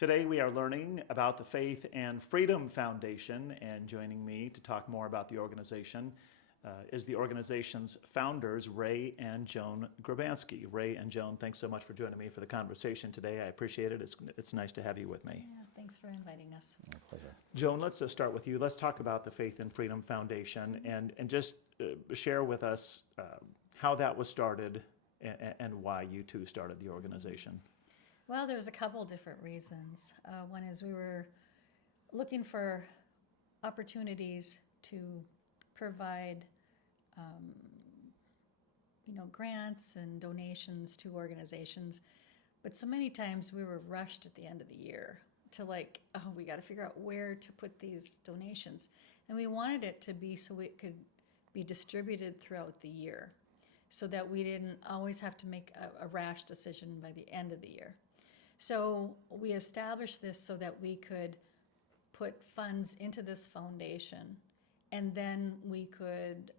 Today we are learning about the Faith and Freedom Foundation, and joining me to talk more about the organization is the organization's founders, Ray and Joan Grabanski. Ray and Joan, thanks so much for joining me for the conversation today. I appreciate it. It's nice to have you with me. Yeah, thanks for inviting us. My pleasure. Joan, let's start with you. Let's talk about the Faith and Freedom Foundation and just share with us how that was started and why you two started the organization. Well, there's a couple different reasons. One is we were looking for opportunities to provide, grants and donations to organizations, but so many times we were rushed at the end of the year to we got to figure out where to put these donations, and we wanted it to be so it could be distributed throughout the year, so that we didn't always have to make a rash decision by the end of the year. So we established this so that we could put funds into this foundation, and then we could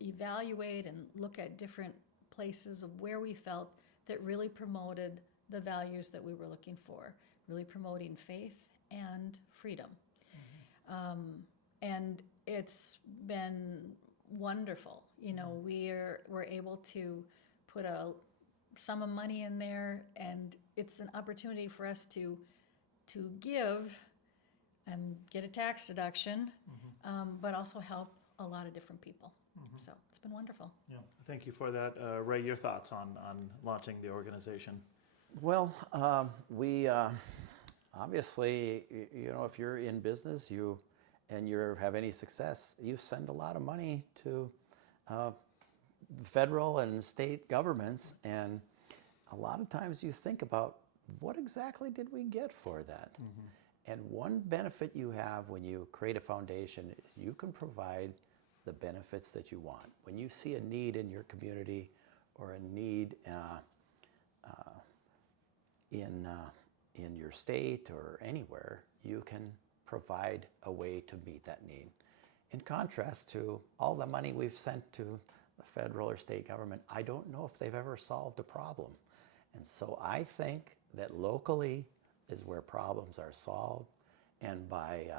evaluate and look at different places of where we felt that really promoted the values that we were looking for, really promoting faith and freedom. Mm-hmm. And it's been wonderful. We're able to put a sum of money in there, and it's an opportunity for us to give and get a tax deduction, but also help a lot of different people. Mm-hmm. So it's been wonderful. Yeah, thank you for that. Ray, your thoughts on launching the organization? Well, we obviously, if you're in business, and you have any success, you send a lot of money to federal and state governments, and a lot of times you think about what exactly did we get for that? Mm-hmm. And one benefit you have when you create a foundation is you can provide the benefits that you want. When you see a need in your community or a need in your state or anywhere, you can provide a way to meet that need. In contrast to all the money we've sent to the federal or state government, I don't know if they've ever solved a problem. And so I think that locally is where problems are solved, and by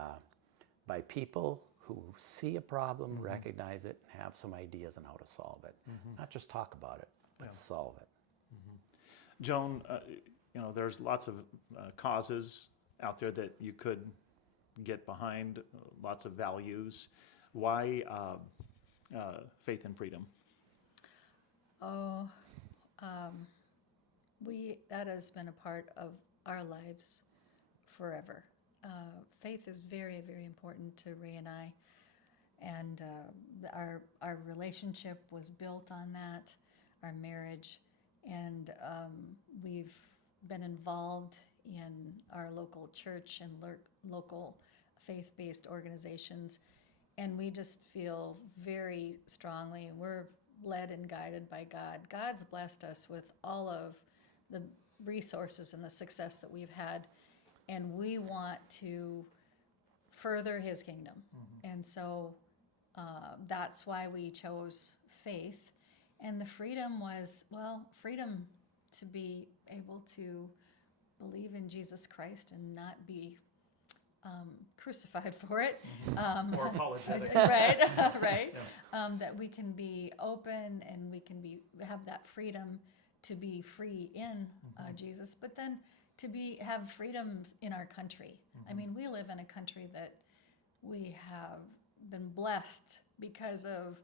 people who see a problem, mm-hmm. recognize it, and have some ideas on how to solve it. Mm-hmm. Not just talk about it, but solve it. Mm-hmm. Joan, there's lots of causes out there that you could get behind, lots of values. Why faith and freedom? That has been a part of our lives forever. Faith is very, very important to Ray and I, and our relationship was built on that, our marriage, and we've been involved in our local church and local faith-based organizations, and we just feel very strongly, and we're led and guided by God. God's blessed us with all of the resources and the success that we've had, and we want to further His kingdom. Mm-hmm. And so that's why we chose faith. And the freedom was, freedom to be able to believe in Jesus Christ and not be crucified for it. Or apologetic. Right, right. Yeah. That we can be open and we can have that freedom to be free in Jesus, but then to have freedoms in our country. Mm-hmm. I mean, we live in a country that we have been blessed because of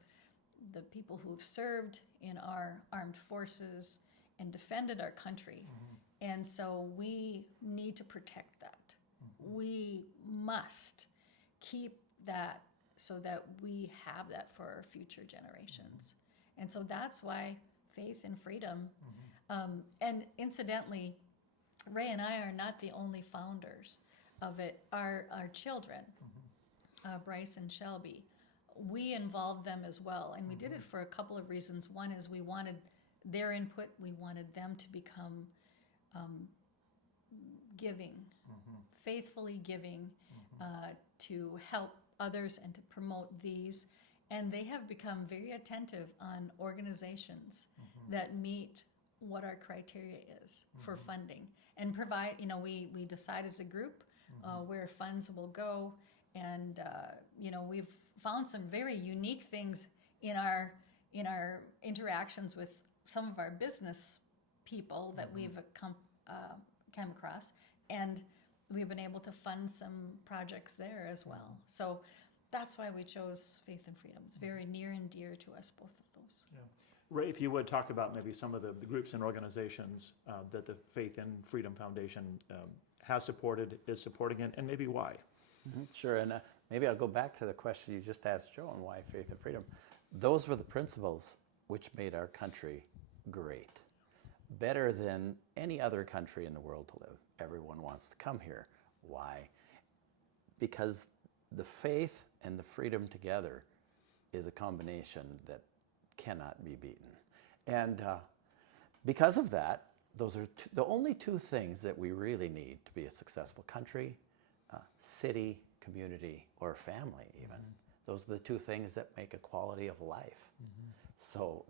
the people who have served in our armed forces and defended our country. Mm-hmm. And so we need to protect that. Mm-hmm. We must keep that so that we have that for our future generations. Mm-hmm. And so that's why faith and freedom. Mm-hmm. And incidentally, Ray and I are not the only founders of it. Our children, Bryce and Shelby, we involved them as well. And we did it for a couple of reasons. One is we wanted their input. We wanted them to become giving, faithfully giving, to help others and to promote these. And they have become very attentive on organizations that meet what our criteria is for funding and provide, we decide as a group where funds will go. And, we've found some very unique things in our interactions with some of our business people that we've come across. And we've been able to fund some projects there as well. So that's why we chose Faith and Freedom. It's very near and dear to us, both of those. Yeah. Ray, if you would talk about maybe some of the groups and organizations that the Faith and Freedom Foundation has supported, is supporting, and maybe why. Sure, and maybe I'll go back to the question you just asked Joan, why Faith and Freedom. Those were the principles which made our country great. Better than any other country in the world to live. Everyone wants to come here. Why? Because the faith and the freedom together is a combination that cannot be beaten. And because of that, those are the only two things that we really need to be a successful country, city, community, or family even. Those are the two things that make a quality of life. So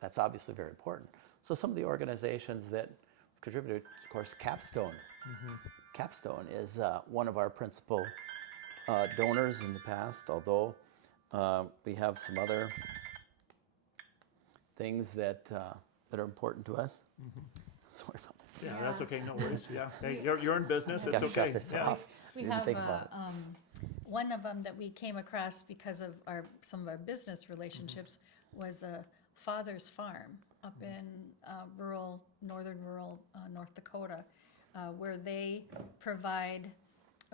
that's obviously very important. So some of the organizations that contributed, of course, Capstone. Capstone is one of our principal donors in the past, although we have some other things that are important to us. Sorry about that. Yeah, that's okay. No worries. Yeah, hey, you're in business. It's Gotta okay. shut this Yeah. off. We Didn't have think about one of them that we came across because of some of our business relationships was a Father's Farm up in northern rural North Dakota, where they provide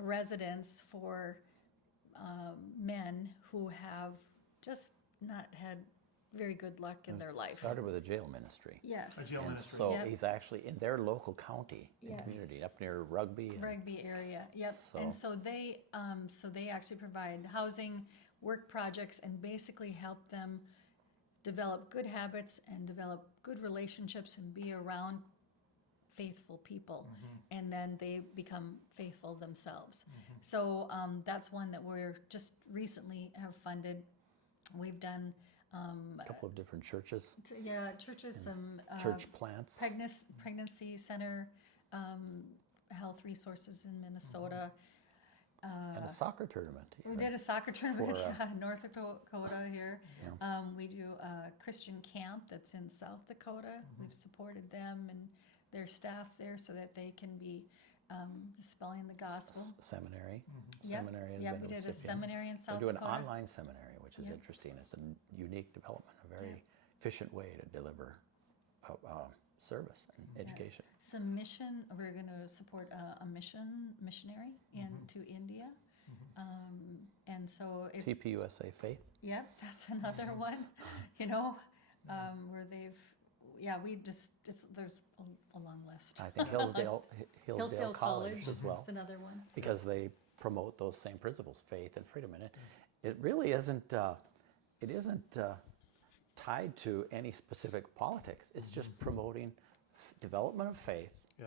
residence for men who have just not had very good luck in their life. Started with a jail ministry. Yes. A jail And ministry. so Yep. he's actually in their local county and Yes. community up near Rugby. And Rugby area, yep. So- And so they actually provide housing, work projects, and basically help them develop good habits and develop good relationships and be around faithful people. And then they become faithful themselves. So that's one that we're just recently have funded. We've done a couple of different churches, churches, some church plants. pregnancy center, health resources in Minnesota. And a soccer tournament. We even. did a soccer tournament For, in North Dakota here. We do a Christian camp that's in South Dakota. We've supported them and their staff there so that they can be dispelling the gospel. Seminary. Yep. Seminary has Yep, been we a did a recipient. seminary in South We do an Dakota. online seminary, which is Yep. interesting. It's a unique development, a very efficient way to deliver service and education. Some mission, we're going to support a missionary into India. And so it's, TPUSA Faith. yep, that's another one, where there's a long list. I think Hillsdale College as well, It's another one. because they promote those same principles, faith and freedom. And it really isn't tied to any specific politics. It's just promoting development of faith Yeah.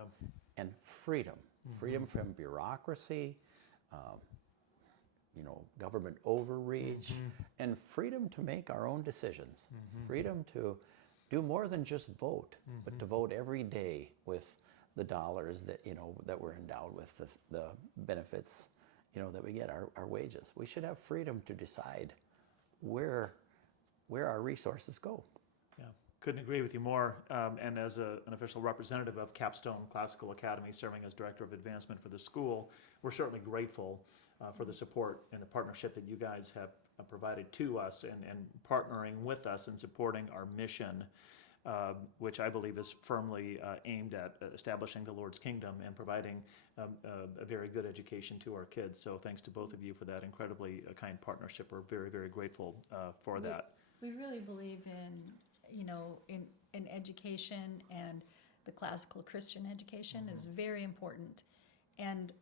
and freedom. Freedom from bureaucracy, government overreach, and freedom to make our own decisions. Freedom to do more than just vote, but to vote every day with the dollars that that we're endowed with, the benefits that we get, our wages. We should have freedom to decide where our resources go. Yeah, couldn't agree with you more. And as an official representative of Capstone Classical Academy, serving as Director of Advancement for the school, we're certainly grateful for the support and the partnership that you guys have provided to us and partnering with us and supporting our mission, which I believe is firmly aimed at establishing the Lord's kingdom and providing a very good education to our kids. So thanks to both of you for that incredibly kind partnership. We're very, very grateful for that. We really believe in education, and the classical Christian education is very important. And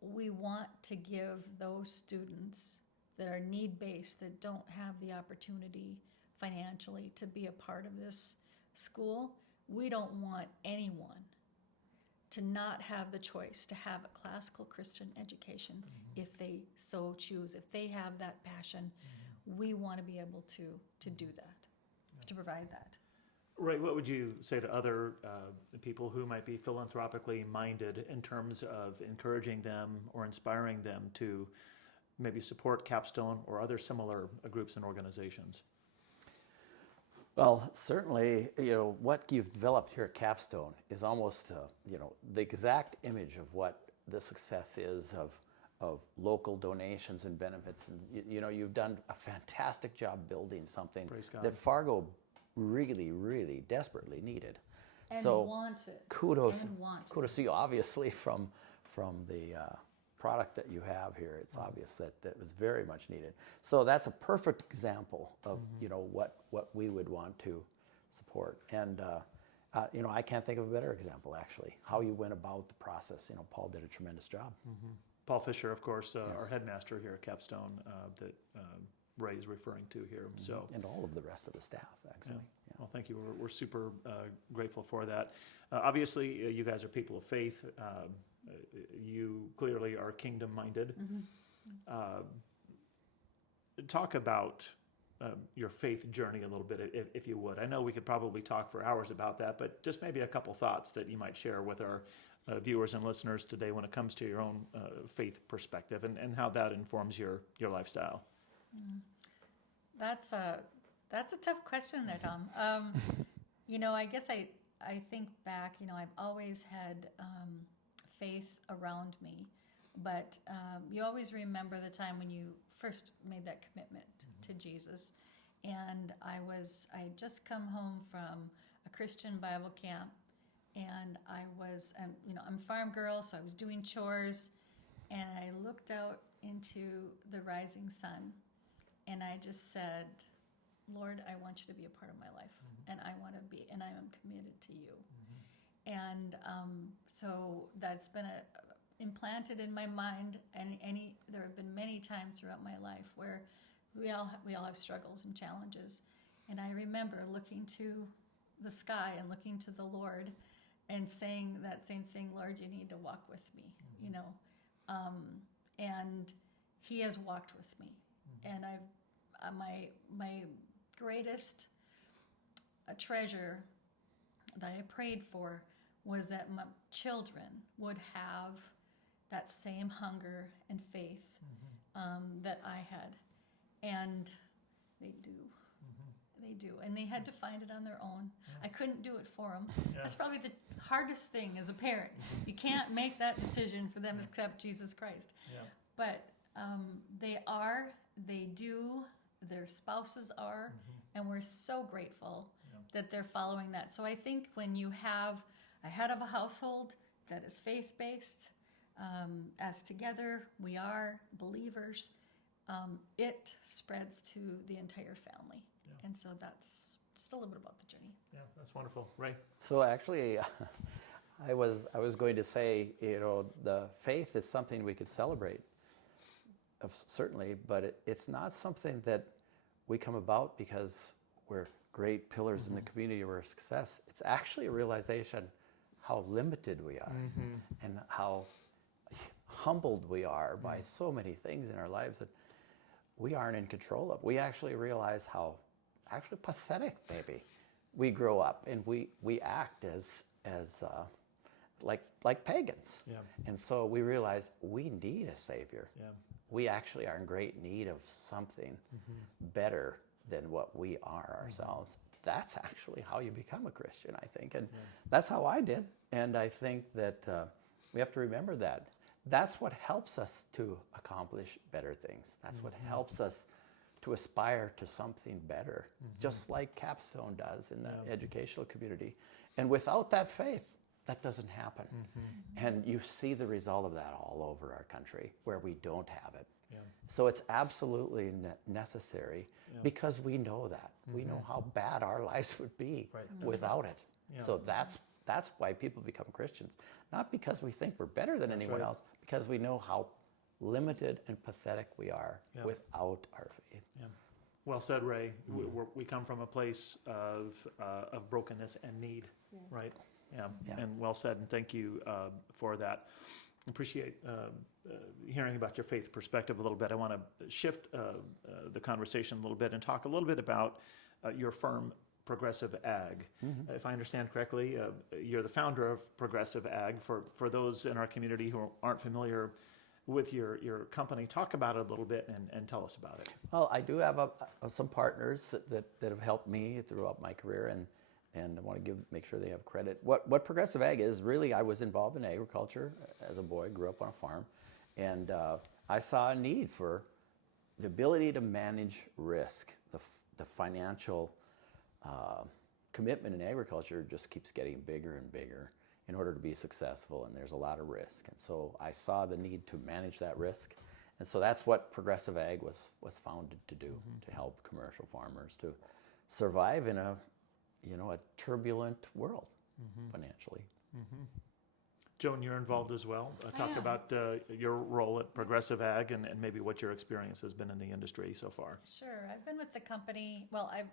we want to give those students that are need-based, that don't have the opportunity financially to be a part of this school, we don't want anyone to not have the choice to have a classical Christian education if they so choose. If they have that passion, we want to be able to do that, to provide that. Ray, what would you say to other people who might be philanthropically minded in terms of encouraging them or inspiring them to maybe support Capstone or other similar groups and organizations? Well, certainly, what you've developed here at Capstone is almost, the exact image of what the success is of local donations and benefits. And, you've done a fantastic job building something Praise God. that Fargo really, really desperately needed. And So want it. kudos, And want it. kudos to you, obviously, from the product that you have here. It's obvious that was very much needed. So that's a perfect example of what we would want to support. And I can't think of a better example, actually, how you went about the process. Paul did a tremendous job. Paul Fisher, of course, our headmaster here at Capstone that Ray is referring to here. So, And all of the rest of the staff, actually. Yeah. well, thank you. We're super grateful for that. Obviously, you guys are people of faith. You clearly are kingdom-minded. Talk about your faith journey a little bit, if you would. I know we could probably talk for hours about that, but just maybe a couple thoughts that you might share with our viewers and listeners today when it comes to your own faith perspective and how that informs your lifestyle. That's a tough question there, Tom. I guess I think back, I've always had faith around me, but you always remember the time when you first made that commitment to Jesus. And I had just come home from a Christian Bible camp, and I'm a farm girl, so I was doing chores, and I looked out into the rising sun, and I just said, Lord, I want you to be a part of my life, and I am committed to you. And so that's been implanted in my mind, and there have been many times throughout my life where we all have struggles and challenges. And I remember looking to the sky and looking to the Lord and saying that same thing, Lord, you need to walk with me, and He has walked with me. And my greatest treasure that I prayed for was that my children would have that same hunger and faith that I had. And they do. They do. And they had to find it on their own. I couldn't do it for them. Yeah. That's probably the hardest thing as a parent. You can't make that decision for them except Jesus Christ. Yeah. But they do, their spouses are, and we're so grateful that they're following that. So I think when you have a head of a household that is faith-based, as together we are believers, it spreads to the entire family. Yeah. And so that's just a little bit about the journey. Yeah, that's wonderful. Ray? So actually, I was going to say, the faith is something we could celebrate, certainly, but it's not something that we come about because we're great pillars in the community or success. It's actually a realization how limited we are and how humbled we are by so many things in our lives that we aren't in control of. We actually realize how actually pathetic maybe we grow up and we act as like pagans. Yeah. And so we realize we need a savior. Yeah. We actually are in great need of something better than what we are ourselves. That's actually how you become a Christian, I think. And that's how I did. And I think that we have to remember that. That's what helps us to accomplish better things. That's what helps us to aspire to something better, just like Capstone does in the educational community. And without that faith, that doesn't happen. And you see the result of that all over our country where we don't have it. Yeah. So it's absolutely necessary because we know that. We know how bad our lives would be without it. Yeah. So that's why people become Christians. Not because we think we're better than anyone else, because we know how limited and pathetic we are without our faith. Yeah. Well said, Ray. We come from a place of brokenness and need, right? Yeah. And well said, and thank you for that. Appreciate hearing about your faith perspective a little bit. I want to shift the conversation a little bit and talk a little bit about your firm Progressive Ag. If I understand correctly, you're the founder of Progressive Ag. For those in our community who aren't familiar with your company, talk about it a little bit and tell us about it. Well, I do have some partners that have helped me throughout my career, and I want to make sure they have credit. What Progressive Ag is, really, I was involved in agriculture as a boy, grew up on a farm, and I saw a need for the ability to manage risk. The financial commitment in agriculture just keeps getting bigger and bigger in order to be successful, and there's a lot of risk. And so I saw the need to manage that risk. And so that's what Progressive Ag was founded to do, to help commercial farmers to survive in a turbulent world financially. Joan, you're involved as well. Talk about your role at Progressive Ag and maybe what your experience has been in the industry so far. Sure. I've been with the company. Well, I've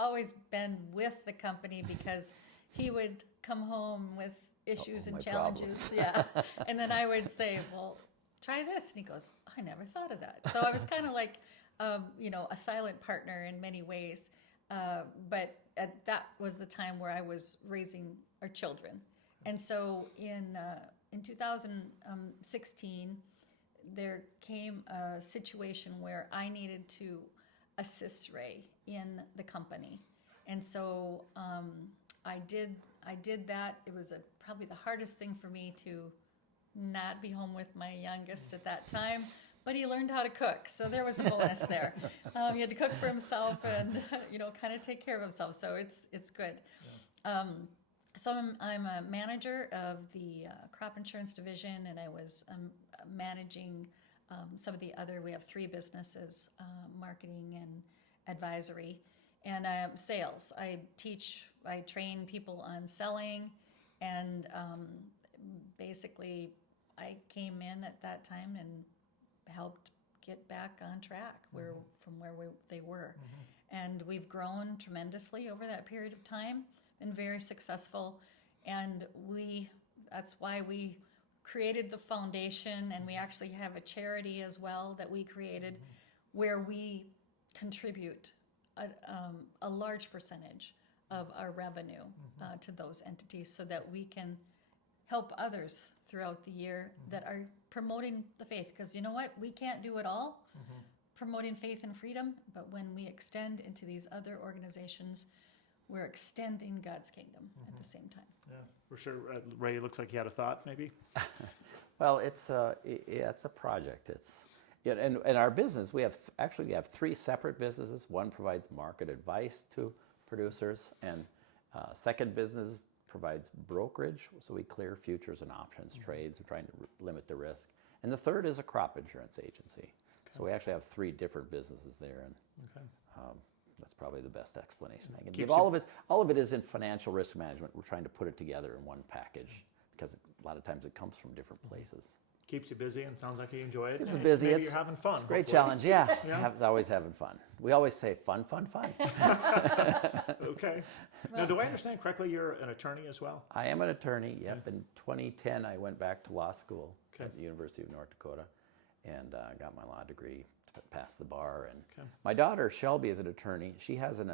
always been with the company because he would come home with issues and challenges. Yeah. And then I would say, well, try this. And he goes, I never thought of that. So I was kind of like, a silent partner in many ways. But that was the time where I was raising our children. And so in 2016, there came a situation where I needed to assist Ray in the company. And so I did that. It was probably the hardest thing for me to not be home with my youngest at that time, but he learned how to cook, so there was a bonus there. He had to cook for himself and kind of take care of himself, so it's good. So I'm a manager of the crop insurance division, and I was managing some of the other. We have 3 businesses: marketing and advisory, and sales. I train people on selling, and basically I came in at that time and helped get back on track from where they were. And we've grown tremendously over that period of time, been very successful, and that's why we created the foundation, and we actually have a charity as well that we created where we contribute a large percentage of our revenue to those entities so that we can help others throughout the year that are promoting the faith. Because you know what? We can't do it all, promoting faith and freedom, but when we extend into these other organizations, we're extending God's kingdom at the same time. Yeah, for sure. Ray, it looks like you had a thought, maybe? Well, it's a project. And our business, we have 3 separate businesses. One provides market advice to producers, and second business provides brokerage, so we clear futures and options trades. We're trying to limit the risk. And the third is a crop insurance agency. So we actually have 3 different businesses there, and that's probably the best explanation I can give. All of it is in financial risk management. We're trying to put it together in one package because a lot of times it comes from different places. Keeps you busy, and sounds like you enjoy it. Keeps you busy. Maybe you're having fun. It's a great challenge, yeah. Always having fun. We always say fun. Okay. Now, do I understand correctly you're an attorney as well? I am an attorney, yep. In 2010, I went back to law school at the University of North Dakota and got my law degree, passed the bar. And my daughter, Shelby, is an attorney. She has an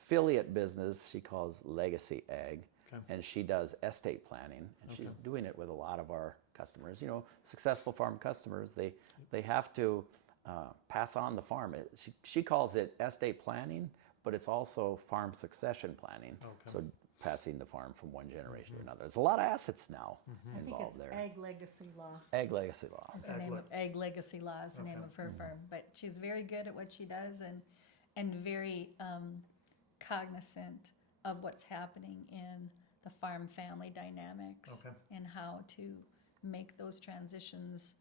affiliate business she calls Legacy Ag, and she does estate planning, and she's doing it with a lot of our customers. Successful farm customers, they have to pass on the farm. She calls it estate planning, but it's also farm succession planning. So passing the farm from one generation to another. There's a lot of assets now involved there. Ag Legacy Law. Ag Legacy Law. Is the name of Ag Legacy Law is the name of her firm. But she's very good at what she does and very cognizant of what's happening in the farm family dynamics and how to make those transitions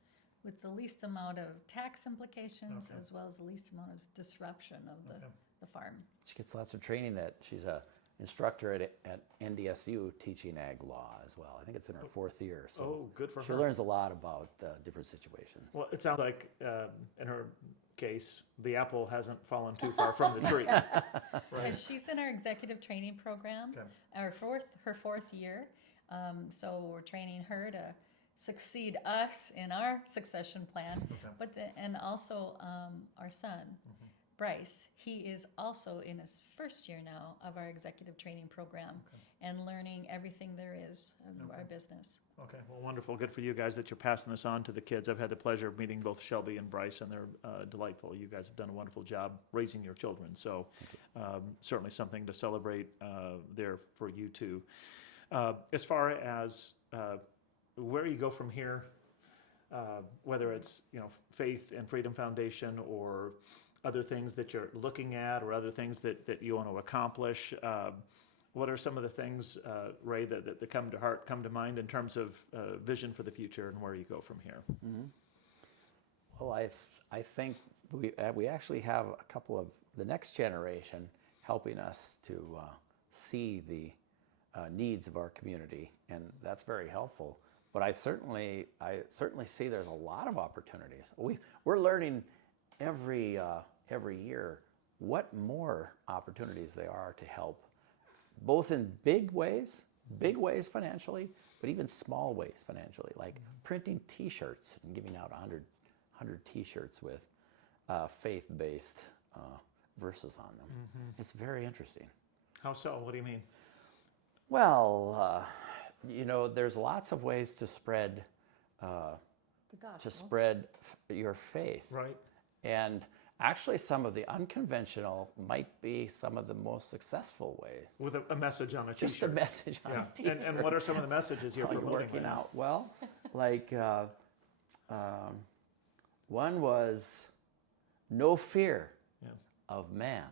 with the least amount of tax implications as well as the least amount of disruption of the farm. She gets lots of training. She's a instructor at NDSU teaching ag law as well. I think it's in her 4th year. So good for her. She learns a lot about different situations. Well, it sounds like in her case, the apple hasn't fallen too far from the tree. Right. She's in our executive training program, her 4th year. So we're training her to succeed us in our succession plan, and also our son. Bryce, he is also in his first year now of our executive training program and learning everything there is of our business. Okay, well, wonderful. Good for you guys that you're passing this on to the kids. I've had the pleasure of meeting both Shelby and Bryce, and they're delightful. You guys have done a wonderful job raising your children, so certainly something to celebrate there for you too. As far as where you go from here, whether it's Faith and Freedom Foundation or other things that you're looking at or other things that you want to accomplish, what are some of the things, Ray, that come to mind in terms of vision for the future and where you go from here? Mm-hmm. Well, I think we actually have a couple of the next generation helping us to see the needs of our community, and that's very helpful. But I certainly see there's a lot of opportunities. We're learning every year what more opportunities there are to help, both in big ways financially, but even small ways financially, like printing T-shirts and giving out 100 T-shirts with faith-based verses on them. Mm-hmm. It's very interesting. How so? What do you mean? Well, there's lots of ways to spread The gospel. to spread your faith. Right. And actually, some of the unconventional might be some of the most successful ways. With a message on a T-shirt. Just a message on a T-shirt. And what are some of the messages you're How you're promoting working right now? out? Well, like one was no fear of man,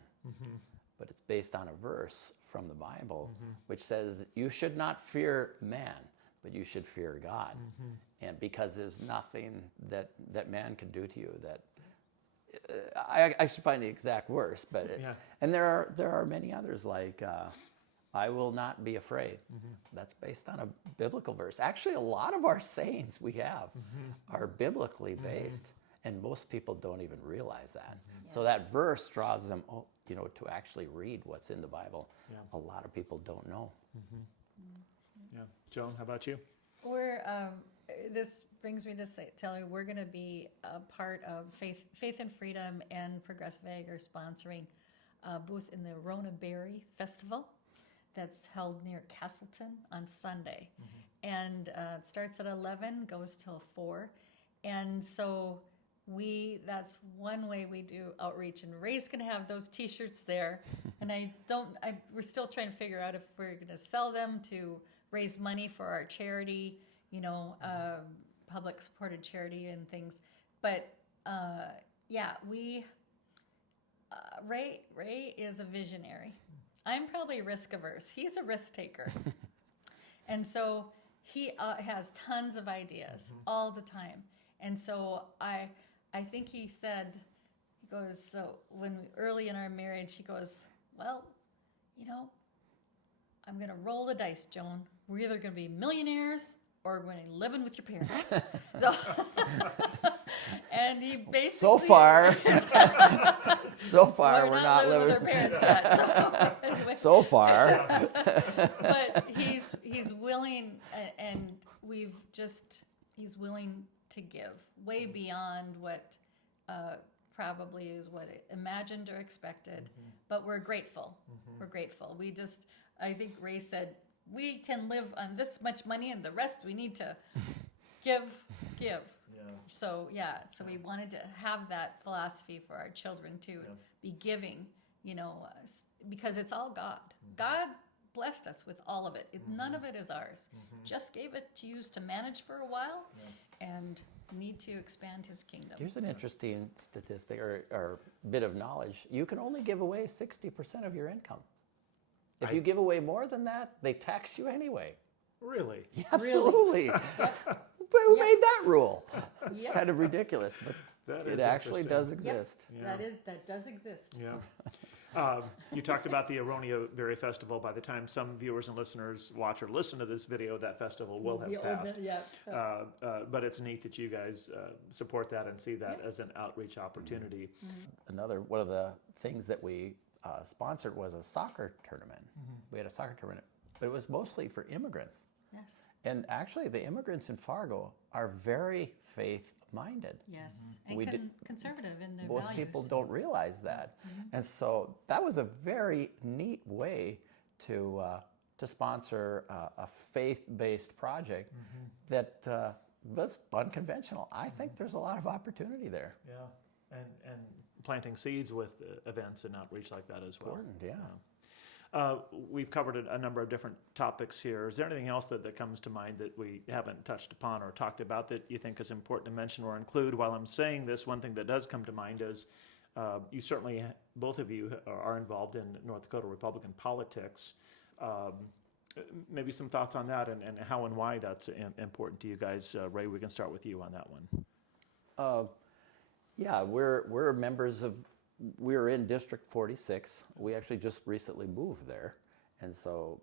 but it's based on a verse from the Bible which says you should not fear man, but you should fear God. And because there's nothing that man can do to you that I should find the exact verse, but and there are many others like I will not be afraid. That's based on a biblical verse. Actually, a lot of our sayings we have are biblically based, and most people don't even realize that. So that verse draws them, to actually read what's in the Bible. A lot of people don't know. Yeah, Joan, how about you? We're this brings me to tell you we're going to be a part of Faith and Freedom and Progressive Ag are sponsoring a booth in the Rona Berry Festival that's held near Castleton on Sunday. And it starts at 11, goes till 4. And so that's one way we do outreach, and Ray's going to have those T-shirts there. And we're still trying to figure out if we're going to sell them to raise money for our charity, public supported charity and things. But Ray is a visionary. I'm probably risk averse. He's a risk taker. And so he has tons of ideas all the time. And so I think he goes, so early in our marriage, he goes, well, I'm going to roll the dice, Joan. We're either going to be millionaires or we're going to be living with your parents. And he basically... So far, we're not living with our parents yet. Anyway. So far. But he's willing, and he's willing to give way beyond what probably is what imagined or expected. But we're grateful. We're grateful. I think Ray said, we can live on this much money and the rest we need to give. So we wanted to have that philosophy for our children to be giving, because it's all God. God blessed us with all of it. None of it is ours. Just gave it to use to manage for a while and need to expand his kingdom. Here's an interesting statistic or bit of knowledge. You can only give away 60% of your income. If you give away more than that, they tax you anyway. Really? Yeah, absolutely. Yep. But who made that rule? It's Yep. kind of ridiculous, but it actually does exist. Yep. That does exist. Yeah. You talked about the Aronia Berry Festival. By the time some viewers and listeners watch or listen to this video, that festival will have passed. But it's neat that you guys support that and see that as an outreach opportunity. Another one of the things that we sponsored was a soccer tournament. We had a soccer tournament, but it was mostly for immigrants. Yes. And actually, the immigrants in Fargo are very faith-minded. Yes. We And did- conservative in their Most values. people don't realize that. And so that was a very neat way to sponsor a faith-based project that was unconventional. I think there's a lot of opportunity there. Yeah, and planting seeds with events and outreach like that as well. Important, yeah. We've covered a number of different topics here. Is there anything else that comes to mind that we haven't touched upon or talked about that you think is important to mention or include? While I'm saying this, one thing that does come to mind is you certainly, both of you are involved in North Dakota Republican politics. Maybe some thoughts on that and how and why that's important to you guys. Ray, we can start with you on that one. Yeah, we're members of, we're in District 46. We actually just recently moved there, and so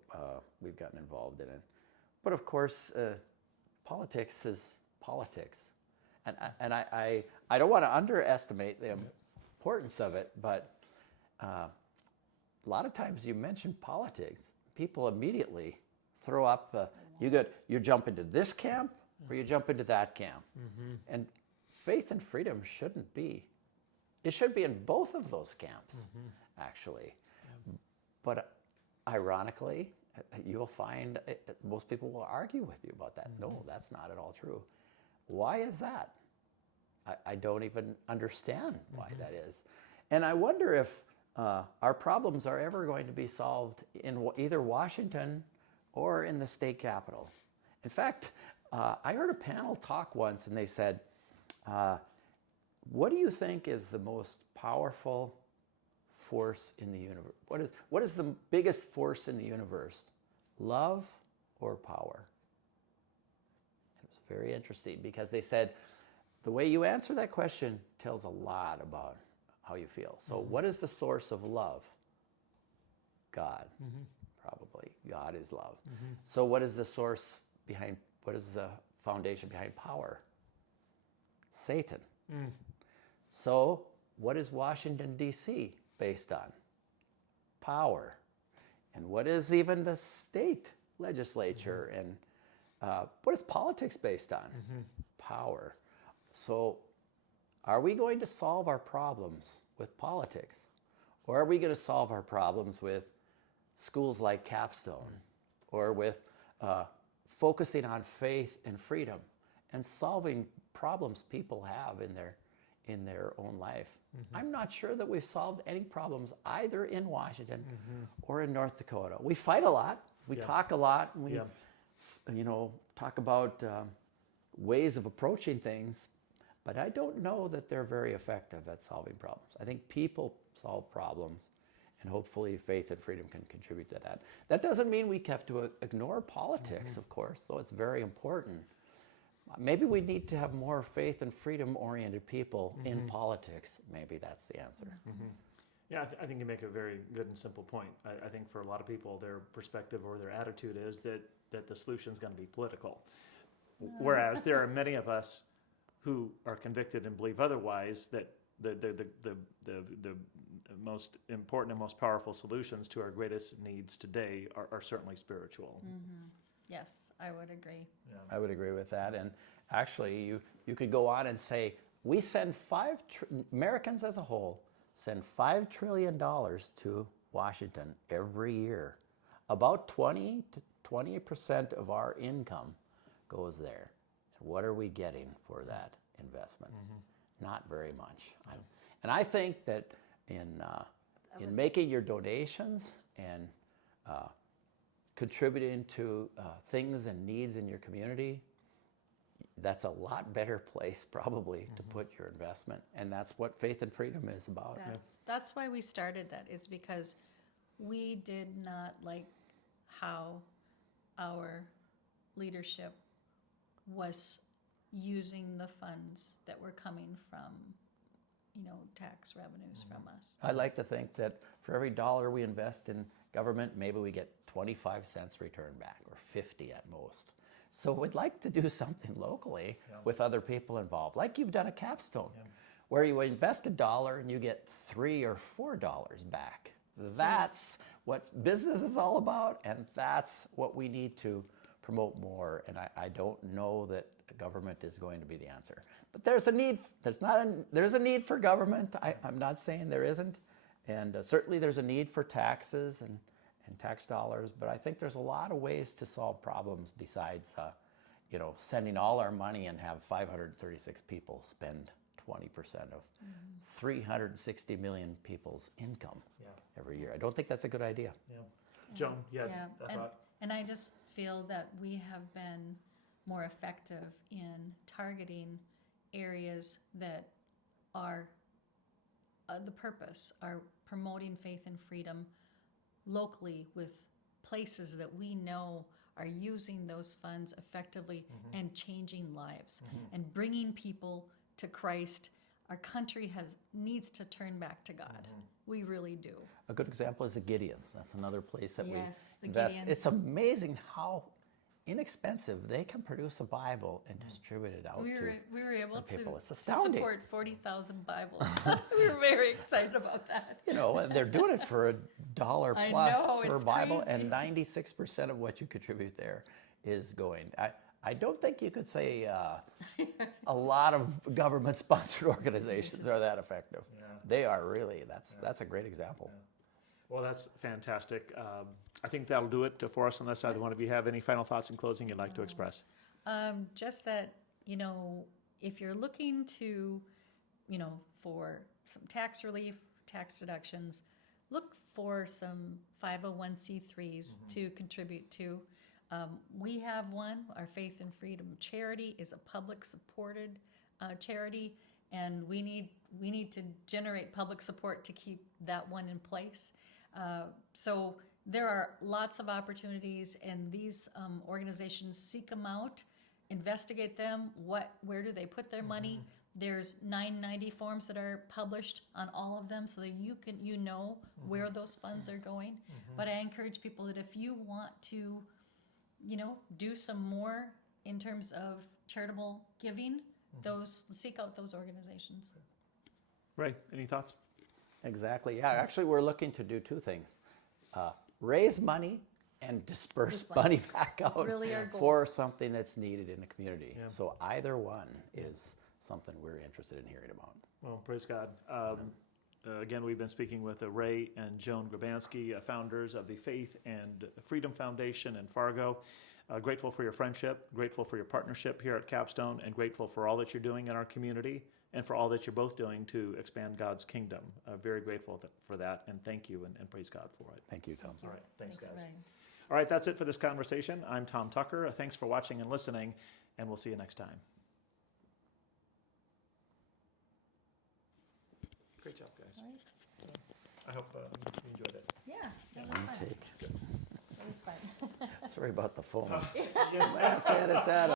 we've gotten involved in it. But of course, politics is politics. And I don't want to underestimate the importance of it, but a lot of times you mention politics, people immediately throw up, you jump into this camp or you jump into that camp. And faith and freedom shouldn't be. It should be in both of those camps, actually. But ironically, you'll find most people will argue with you about that. No, that's not at all true. Why is that? I don't even understand why that is. And I wonder if our problems are ever going to be solved in either Washington or in the state capitol. In fact, I heard a panel talk once and they said, what do you think is the most powerful force in the universe? What is the biggest force in the universe? Love or power? It was very interesting because they said, the way you answer that question tells a lot about how you feel. So what is the source of love? God, probably. God is love. So what is the source behind, what is the foundation behind power? Satan. So what is Washington, D.C. based on? Power. And what is even the state legislature? And what is politics based on? Power. So are we going to solve our problems with politics? Or are we going to solve our problems with schools like Capstone? Or with focusing on faith and freedom and solving problems people have in their own life? I'm not sure that we've solved any problems either in Washington or in North Dakota. We fight a lot. We talk a lot. And we, talk about ways of approaching things. But I don't know that they're very effective at solving problems. I think people solve problems, and hopefully faith and freedom can contribute to that. That doesn't mean we have to ignore politics, of course, though it's very important. Maybe we need to have more faith and freedom-oriented people in politics. Maybe that's the answer. Yeah, I think you make a very good and simple point. I think for a lot of people, their perspective or their attitude is that the solution is going to be political. Whereas there are many of us who are convicted and believe otherwise, that the most important and most powerful solutions to our greatest needs today are certainly spiritual. Yes, I would agree. I would agree with that. And actually, you could go on and say, we send Americans as a whole send $5 trillion to Washington every year. About 20% of our income goes there. And what are we getting for that investment? Not very much. And I think that in making your donations and contributing to things and needs in your community, that's a lot better place probably to put your investment. And that's what faith and freedom is about. That's why we started that, is because we did not like how our leadership was using the funds that were coming from, tax revenues from us. I like to think that for every dollar we invest in government, maybe we get 25 cents returned back, or 50 at most. So we'd like to do something locally with other people involved, like you've done at Capstone, where you invest $1 and you get $3 or $4 back. That's what business is all about, and that's what we need to promote more, and I don't know that government is going to be the answer. But there's a need. There's a need for government. I'm not saying there isn't, and certainly there's a need for taxes and tax dollars. But I think there's a lot of ways to solve problems besides, sending all our money and have 536 people spend 20% of 360 million people's income every year. I don't think that's a good idea. Yeah. Joan, you had a and, thought? and I just feel that we have been more effective in targeting areas that are the purpose, are promoting faith and freedom locally with places that we know are using those funds effectively and changing lives and bringing people to Christ. Our country needs to turn back to God. We really do. A good example is the Gideons. That's another place that Yes, we the invest. Gideons. It's amazing how inexpensive they can produce a Bible and distribute it out We were able to people. to It's astounding. support 40,000 Bibles. We were very excited about that. And they're doing it for $1 I plus know, per it's Bible, crazy. and 96% of what you contribute there is going. I don't think you could say a lot of government-sponsored organizations are that effective. Yeah. They are really. That's a great example. Well, that's fantastic. I think that'll do it for us on this side. One of you have any final thoughts in closing you'd like to express? Just that, if you're looking to, for some tax relief, tax deductions, look for some 501c3s to contribute to. We have one. Our Faith and Freedom Charity is a public supported charity, and we need to generate public support to keep that one in place. So there are lots of opportunities, and these organizations seek them out, investigate them. Where do they put their money? There's 990 forms that are published on all of them, so that you know where those funds are going. But I encourage people that if you want to, do some more in terms of charitable giving, seek out those organizations. Ray, any thoughts? Exactly. Yeah, actually, we're looking to do two things. Raise money and disperse money back out really our goal. for something that's needed in the community. Yeah. So either one is something we're interested in hearing about. Well, praise God. Again, we've been speaking with Ray and Joan Grabanski, founders of the Faith and Freedom Foundation in Fargo. Grateful for your friendship, grateful for your partnership here at Capstone, and grateful for all that you're doing in our community and for all that you're both doing to expand God's kingdom. Very grateful for that, and thank you, and praise God for it. Thank you, Tom. All right, thanks guys. Ryan. All right, that's it for this conversation. I'm Tom Tucker. Thanks for watching and listening, and we'll see you next time. Great job, guys. All right. I hope you enjoyed it. Yeah, that was fun. Take. It was fun. Sorry about the phone. Yeah. I have to edit that